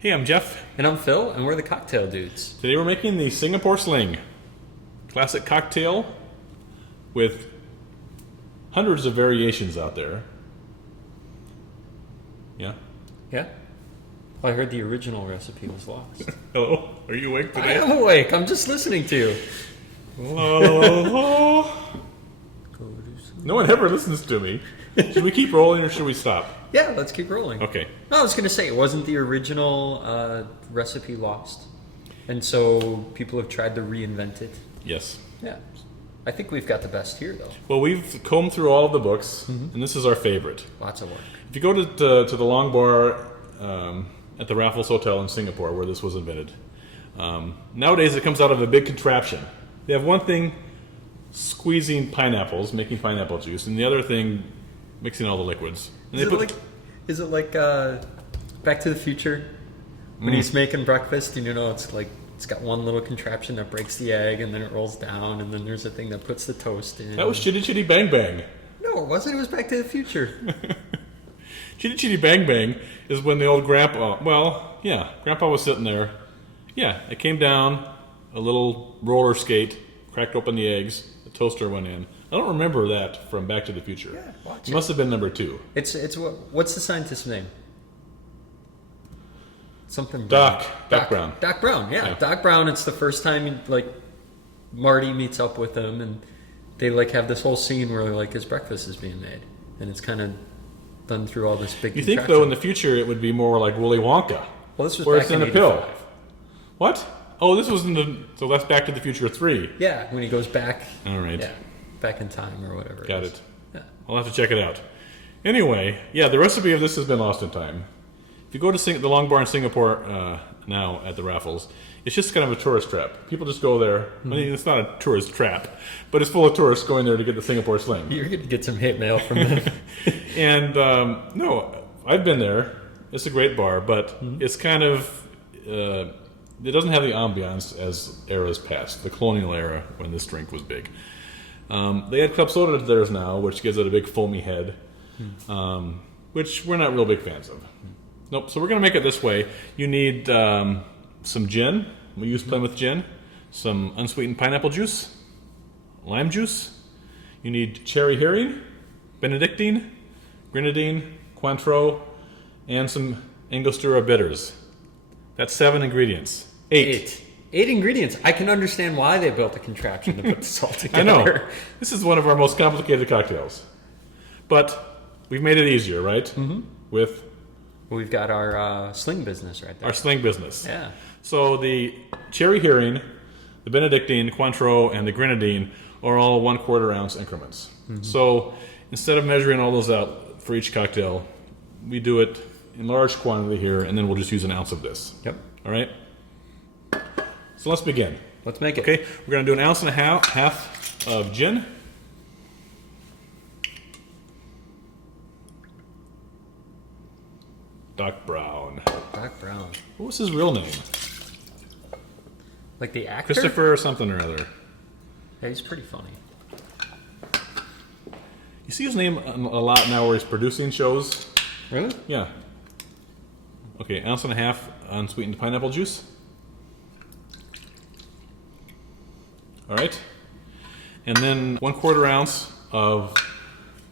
Hey, I'm Jeff. And I'm Phil, and we're the Cocktail Dudes. Today we're making the Singapore Sling. Classic cocktail with hundreds of variations out there. Yeah? Yeah? Well, I heard the original recipe was lost. Hello? Are you awake I today? am awake. I'm just listening to you. No one ever listens to me. Should we keep rolling or should we stop? Yeah, let's keep rolling. Okay. No, I was going to say, it wasn't the original recipe lost. And so people have tried to reinvent it. Yes. Yeah. I think we've got the best here, though. Well, we've combed through all of the books, and this is our favorite. Lots of work. If you go to the Long Bar at the Raffles Hotel in Singapore, where this was invented, nowadays it comes out of a big contraption. They have one thing squeezing pineapples, making pineapple juice, and the other thing mixing all the liquids. And Is it like Back to the Future? When he's making breakfast, it's got one little contraption that breaks the egg, and then it rolls down, and then there's a thing that puts the toast in. That was Chitty Chitty Bang Bang. No, it wasn't. It was Back to the Future. Chitty Chitty Bang Bang is when the old grandpa, grandpa was sitting there. Yeah, it came down, a little roller skate, cracked open the eggs, the toaster went in. I don't remember that from Back to the Future. Yeah, watch it. Must have been number 2. What's the scientist's name? Something Doc Brown. Doc Brown, yeah. Doc Brown, it's the first time Marty meets up with him, and they have this whole scene where his breakfast is being made, and it's kind of done through all this big You think though in the future it would be more like Willy Wonka? Well, this was where back it's in in a pill. 85. What? Oh, this was so that's Back to the Future 3. Yeah, when he goes back. All right. Yeah, back in time or whatever. Got it. Yeah. I'll have to check it out. Anyway, the recipe of this has been lost in time. If you go to the Long Bar in Singapore now at the Raffles, it's just kind of a tourist trap. People just go there. I mean, it's not a tourist trap, but it's full of tourists going there to get the Singapore Sling. You're going to get some hate mail from them. And no, I've been there. It's a great bar, but it's kind of it doesn't have the ambiance as eras past, the colonial era when this drink was big. They add club soda to theirs now, which gives it a big foamy head, which we're not real big fans of. Nope. So we're going to make it this way. You need some gin. We use Plymouth gin. Some unsweetened pineapple juice, lime juice. You need Cherry Heering, Benedictine, Grenedine, Cointreau, and some Angostura bitters. That's 7 ingredients. 8. 8 ingredients. I can understand why they built a contraption to put this all together. I know. This is one of our most complicated cocktails. But we've made it easier, right? Mm-hmm. We've got our Sling Business right there. Our Sling Business. Yeah. So the Cherry Heering, the Benedictine, Cointreau, and the Grenadine are all 1/4 ounce increments. Mm-hmm. So instead of measuring all those out for each cocktail, we do it in large quantity here, and then we'll just use an ounce of this. Yep. All right? So let's begin. Let's make it. Okay, we're going to do 1.5 ounces of gin. Doc Brown. Doc Brown. What was his real name? Like the actor? Christopher or something or other. Yeah, he's pretty funny. You see his name a lot now where he's producing shows. Really? Yeah. Okay, 1.5 ounces unsweetened pineapple juice. All right. And then 1/4 ounce of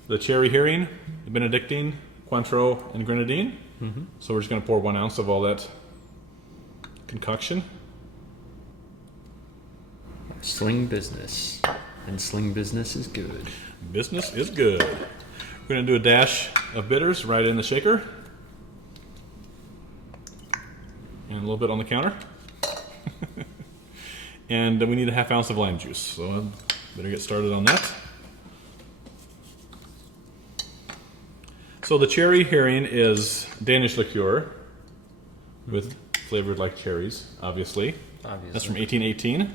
the Cherry Heering, the Benedictine, Cointreau, and Grenadine. Mm-hmm. So we're just going to pour 1 ounce of all that concoction. Sling Business. And Sling Business is good. Business is good. We're going to do a dash of bitters right in the shaker. And a little bit on the counter. And we need 1/2 ounce of lime juice. So I better get started on that. So the Cherry Heering is Danish liqueur with flavored like cherries, obviously. That's from 1818.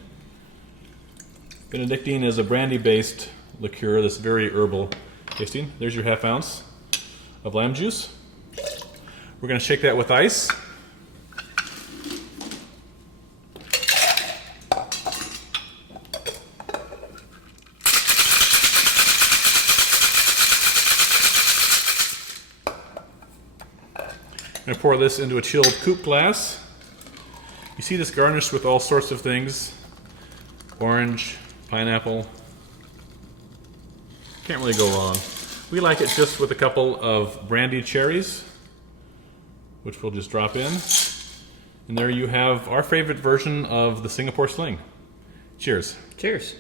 Benedictine is a brandy-based liqueur that's very herbal tasting. There's your 1/2 ounce of lime juice. We're going to shake that with ice. I'm going to pour this into a chilled coupe glass. You see this garnished with all sorts of things. Orange, pineapple. Can't really go wrong. We like it just with a couple of brandied cherries, which we'll just drop in. And there you have our favorite version of the Singapore Sling. Cheers. Cheers.